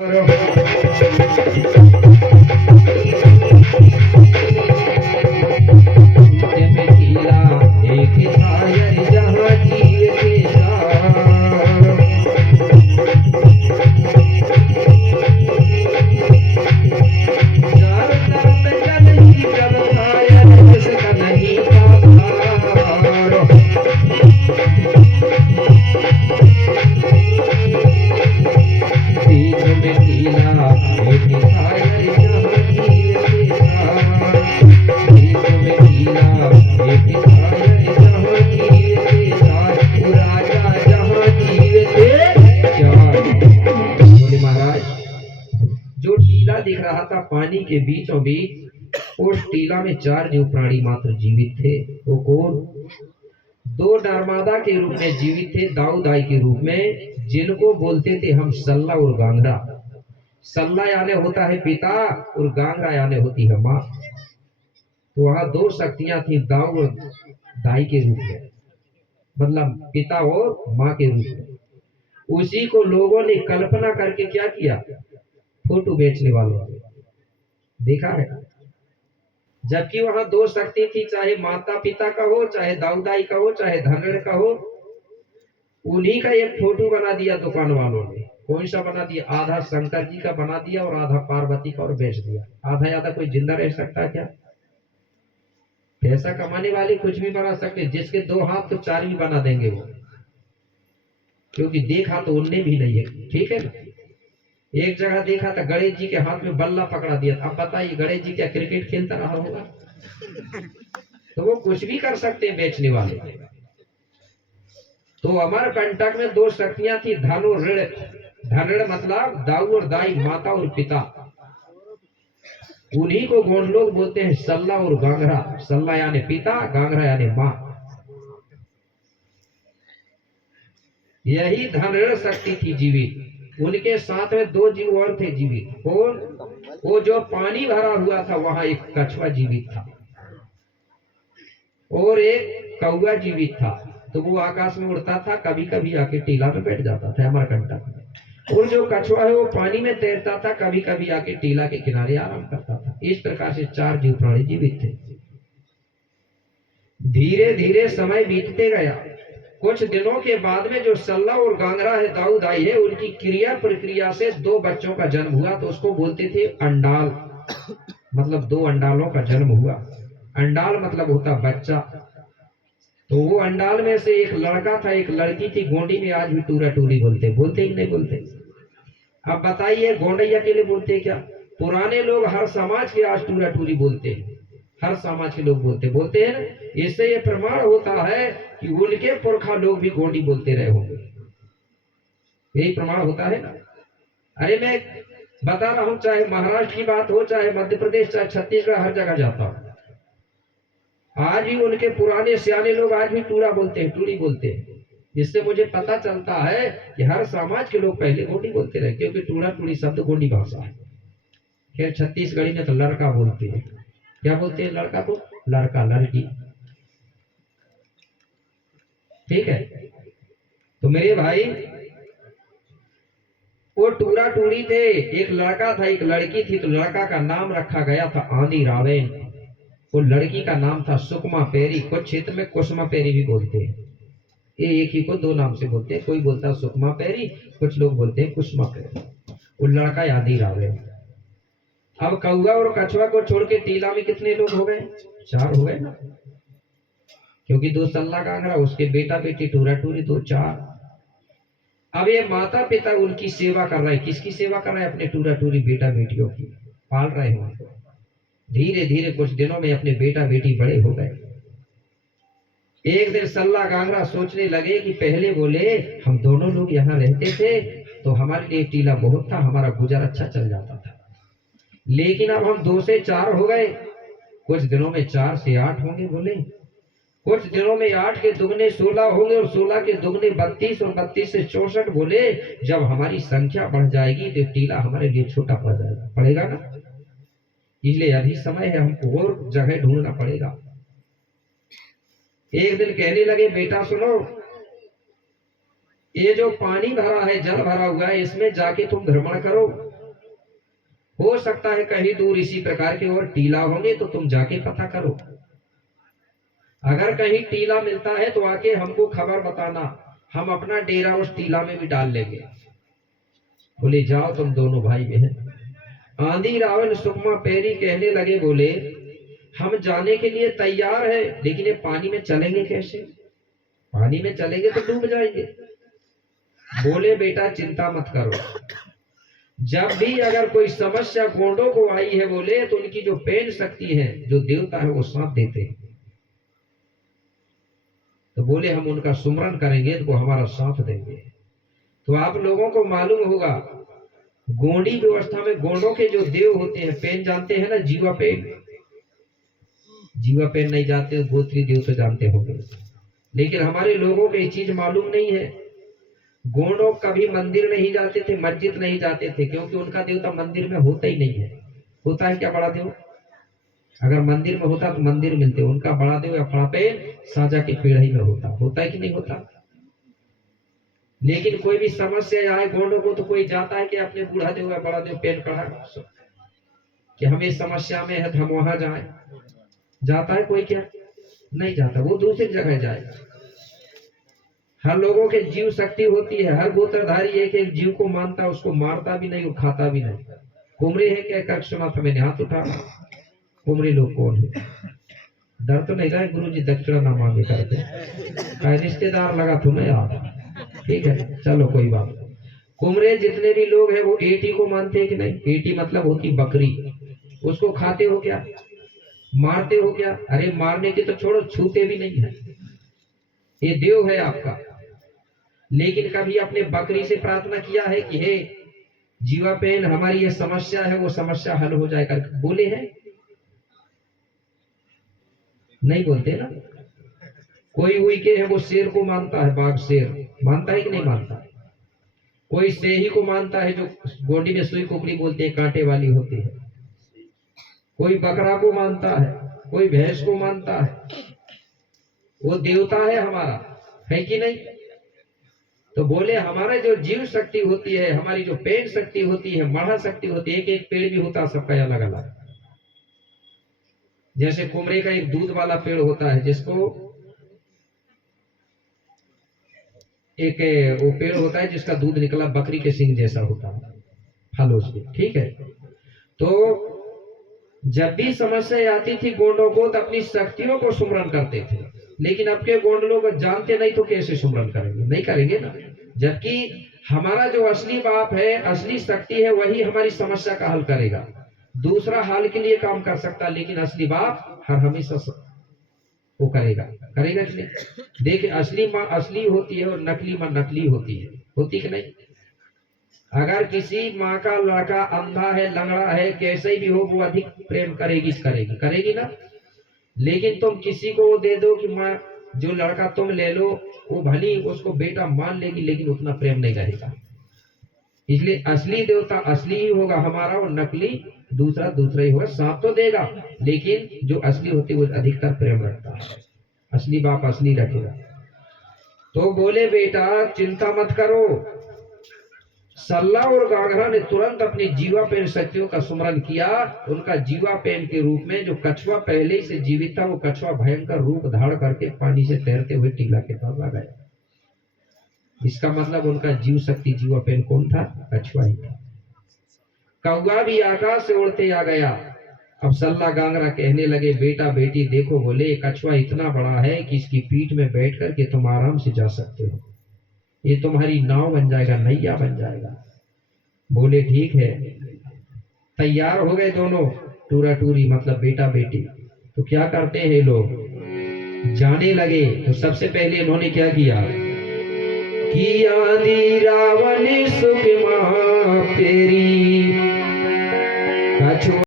जो टीला दिख रहा था पानी के बीचों बीच, उस टीला में 4 जीव प्राणी मात्र जीवित थे। वो कौन? 2 नर्मदा के रूप में जीवित थे, दाऊ दाई के रूप में, जिनको बोलते थे हम सल्ला और गांगरा। सल्ला यानी होता है पिता और गांगरा यानी होती है माँ। तो वहां 2 शक्तियां थी, दाऊ और दाई के रूप में, मतलब पिता और माँ के रूप में। उसी को लोगों ने कल्पना करके क्या किया? फोटो बेचने वालों ने देखा है। जबकि वहां 2 शक्ति थी, चाहे माता पिता का हो, चाहे दाऊ दाई का हो, चाहे धनड़ का हो, उन्हीं का एक फोटो बना दिया दुकान वालों ने। कौन सा बना दिया? आधा शंकर जी का बना दिया और आधा पार्वती का, और बेच दिया। आधा आधा कोई जिंदा रह सकता है क्या? पैसा कमाने वाले कुछ भी बना सकते, जिसके 2 हाथ तो 4 भी बना देंगे वो, क्योंकि देखा तो उनने भी नहीं है। ठीक है ना? एक जगह देखा था गणेश जी के हाथ में बल्ला पकड़ा दिया था। अब बताइए गणेश जी क्या क्रिकेट खेलता रहा होगा? तो वो कुछ भी कर सकते हैं बेचने वाले। तो अमर कंटक में 2 शक्तियां थी, धन और ऋण। धन मतलब दाऊ और दाई, माता और पिता। उन्हीं को गोंड लोग बोलते हैं सल्ला और गांगरा। सल्ला यानी पिता, गांगरा यानी माँ। यही धन ऋण शक्ति थी जीवित। उनके साथ में 2 जीव और थे जीवित। कौन? वो जो पानी भरा हुआ था वहां एक कछुआ जीवित था और एक कौआ जीवित था। तो वो आकाश में उड़ता था, कभी कभी आके टीला में बैठ जाता था अमरकंटक में। और जो कछुआ है वो पानी में तैरता था, कभी कभी आके टीला के किनारे आराम करता था। इस प्रकार से 4 जीव प्राणी जीवित थे। धीरे धीरे समय बीतते गया। कुछ दिनों के बाद में जो सल्ला और गांगरा है, दाऊ दाई है, उनकी क्रिया प्रक्रिया से 2 बच्चों का जन्म हुआ। तो उसको बोलते थे अंडाल, मतलब 2 अंडालों का जन्म हुआ। अंडाल मतलब होता बच्चा। तो वो अंडाल में से एक लड़का था, एक लड़की थी। गोंडी में आज भी टूरा टूरी बोलते, बोलते ही नहीं बोलते? अब बताइए गोंडैया के लिए बोलते क्या? पुराने लोग हर समाज के आज टूरा टूरी बोलते हैं, हर समाज के लोग बोलते हैं ना। इससे ये प्रमाण होता है कि उनके पुरखा लोग भी गोंडी बोलते रहे होंगे। यही प्रमाण होता है ना। अरे मैं बता रहा हूं, चाहे महाराष्ट्र की बात हो, चाहे मध्य प्रदेश, चाहे छत्तीसगढ़, हर जगह जाता हूं, आज भी उनके पुराने सियाने लोग आज भी टूरा बोलते हैं, टूरी बोलते हैं। जिससे मुझे पता चलता है कि हर समाज के लोग पहले गोंडी बोलते रहे, क्योंकि टूरा टूरी शब्द गोंडी भाषा है। खैर छत्तीसगढ़ी में तो लड़का बोलते हैं। क्या बोलते हैं लड़का को? लड़का, लड़की। ठीक है। तो मेरे भाई वो टूरा टूरी थे। एक लड़का था, एक लड़की थी। तो लड़का का नाम रखा गया था आंधी रावेन, और लड़की का नाम था सुकमा पेरी। कुछ क्षेत्र में कुसमा पेरी भी बोलते हैं। ये एक ही को 2 नाम से बोलते हैं, कोई बोलता है सुकमा पेरी, कुछ लोग बोलते हैं कुसमा पेरी। वो लड़का आंधी रावेन। अब कौआ और कछुआ को छोड़ के टीला में कितने लोग हो गए? 4 हो गए ना, क्योंकि 2 सल्ला गांगरा, उसके बेटा बेटी टूरा टूरी, 2 4। अब ये माता पिता उनकी सेवा कर रहे हैं। किसकी सेवा कर रहे हैं? अपने टूरा टूरी बेटा बेटियों की, पाल रहे हैं उनको। धीरे धीरे कुछ दिनों में अपने बेटा बेटी बड़े हो गए। एक दिन सल्ला गांगरा सोचने लगे कि पहले बोले हम दोनों लोग यहाँ रहते थे तो हमारे लिए टीला बहुत था, हमारा गुजर अच्छा चल जाता था। लेकिन अब हम 2 से 4 हो गए, कुछ दिनों में 4 से 8 होंगे। बोले कुछ दिनों में 8 के दुगने 16 होंगे, और 16 के दुगने 32, और 32 से 64। बोले जब हमारी संख्या बढ़ जाएगी तो टीला हमारे लिए छोटा पड़ जाएगा, पड़ेगा ना। इसलिए अभी समय है, हमको और जगह ढूंढना पड़ेगा। एक दिन कहने लगे बेटा सुनो, ये जो पानी भरा है, जल भरा हुआ है, इसमें जाके तुम भ्रमण करो हो सकता है कहीं दूर इसी प्रकार के और टीला होंगे तो तुम जाके पता करो। अगर कहीं टीला मिलता है तो आके हमको खबर बताना, हम अपना डेरा उस टीला में भी डाल लेंगे। बोले जाओ तुम दोनों भाई बहन। आंधी रावण सुकमा पैरी कहने लगे, बोले हम जाने के लिए तैयार है, लेकिन ये पानी में चलेंगे कैसे? पानी में चलेंगे तो डूब जाएंगे। बोले बेटा चिंता मत करो, जब भी अगर कोई समस्या गोंडों को आई है बोले तो उनकी जो पेन शक्ति है, जो देवता है वो साथ देते हैं। तो बोले हम उनका सुमरन करेंगे तो वो हमारा साथ देंगे। तो आप लोगों को मालूम होगा गोंडी व्यवस्था में गोंडों के जो देव होते हैं, पेन जानते हैं ना, जीवा पेन। जीवा पेन नहीं जानते, गोत्री देव तो जानते होंगे, लेकिन हमारे लोगों को ये चीज मालूम नहीं है। गोंडों कभी मंदिर नहीं जाते थे, मस्जिद नहीं जाते थे, क्योंकि उनका देवता मंदिर में होता ही नहीं है। होता है क्या बड़ा देव? अगर मंदिर में होता तो मंदिर मिलते, उनका बड़ा देव या बड़ा पेन साजा के पेड़ ही में होता। होता है कि नहीं होता? लेकिन कोई भी समस्या आए गोंडों को तो कोई जाता है कि अपने बूढ़ा देव या बड़ा देव पेन पढ़ा कि हमें समस्या में है तो हम वहां जाए? जाता है कोई? क्या नहीं जाता, वो दूसरी जगह जाए। हर लोगों के जीव शक्ति होती है, हर गोत्रधारी एक एक जीव को मानता है, उसको मारता भी नहीं, वो खाता भी नहीं। कुमरे है क्या? कर सुना था मैंने, हाथ उठा। कुमरे लोग कौन है? डर तो नहीं रहा गुरु जी दक्षिणा ना मांगे करते, रिश्तेदार लगा तुम्हें यार। ठीक है चलो कोई बात। कुमरे जितने भी लोग हैं वो एटी को मानते हैं कि नहीं? एटी मतलब होती बकरी। उसको खाते हो क्या? मारते हो क्या? अरे मारने की तो छोड़ो, छूते भी नहीं है। ये देव है आपका। लेकिन कभी अपने बकरी से प्रार्थना किया है कि हे जीवा पेन हमारी ये समस्या है, वो समस्या हल हो जाए कर? बोले हैं? नहीं बोलते ना। कोई हुई के है वो शेर को मानता है, बाघ शेर मानता है कि नहीं मानता? कोई सेही को मानता है, जो गोंडी में सुई कुकड़ी बोलते हैं, कांटे वाली होती है। कोई बकरा को मानता है, कोई भैंस को मानता है। वो देवता है हमारा, है कि नहीं? तो बोले हमारा जो जीव शक्ति होती है, हमारी जो पेन शक्ति होती है, मढ़ा शक्ति होती है, एक एक पेड़ भी होता है सबका अलग अलग। जैसे कुमरे का एक दूध वाला पेड़ होता है, जिसको एक वो पेड़ होता है जिसका दूध निकला बकरी के सिंग जैसा होता है, फल उसके। ठीक है, तो जब भी समस्या आती थी गोंडों को तो अपनी शक्तियों को सुमरन करते थे। लेकिन अब के गोंड लोग जानते नहीं तो कैसे सुमरन करेंगे? नहीं करेंगे ना। जबकि हमारा जो असली बाप है, असली शक्ति है, वही हमारी समस्या का हल करेगा। दूसरा हाल के लिए काम कर सकता, लेकिन असली बाप हर हमेशा वो करेगा। करेगा कि नहीं? देखिए असली माँ असली होती है और नकली माँ नकली होती है। होती कि नहीं? अगर किसी माँ का लड़का अंधा है, लंगड़ा है, कैसे भी हो, वो अधिक प्रेम करेगी करेगी ना। लेकिन तुम किसी को दे दो कि माँ जो लड़का तुम ले लो, वो भली उसको बेटा मान लेगी, लेकिन उतना प्रेम नहीं रहेगा। इसलिए असली देवता असली ही होगा हमारा, और नकली दूसरा ही होगा। साथ तो देगा, लेकिन जो असली होती है वो अधिकतर प्रेम रखता है। असली बाप असली रखेगा। तो बोले बेटा चिंता मत करो। सल्ला और गाघरा ने तुरंत अपनी जीवा पेन शक्तियों का सुमरन किया। उनका जीवा पेन के रूप में जो कछुआ पहले से जीवित था, वो कछुआ भयंकर रूप धारण करके पानी से तैरते हुए टीला के पास आ गया। इसका मतलब उनका जीव शक्ति जीवा पेन कौन था? कछुआ ही था। कौवा भी आकाश से उड़ते आ गया। अब सल्ला गांगरा कहने लगे बेटा बेटी देखो, बोले कछुआ इतना बड़ा है कि इसकी पीठ में बैठ करके तुम आराम से जा सकते हो, ये तुम्हारी नाव बन जाएगा, नैया बन जाएगा। बोले ठीक है। तैयार हो गए दोनों, टूरा टूरी मतलब बेटा बेटी। तो क्या करते हैं लोग? जाने लगे। तो सबसे पहले इन्होंने क्या किया कि आंधी रावण सुकमा पेरी कछुआ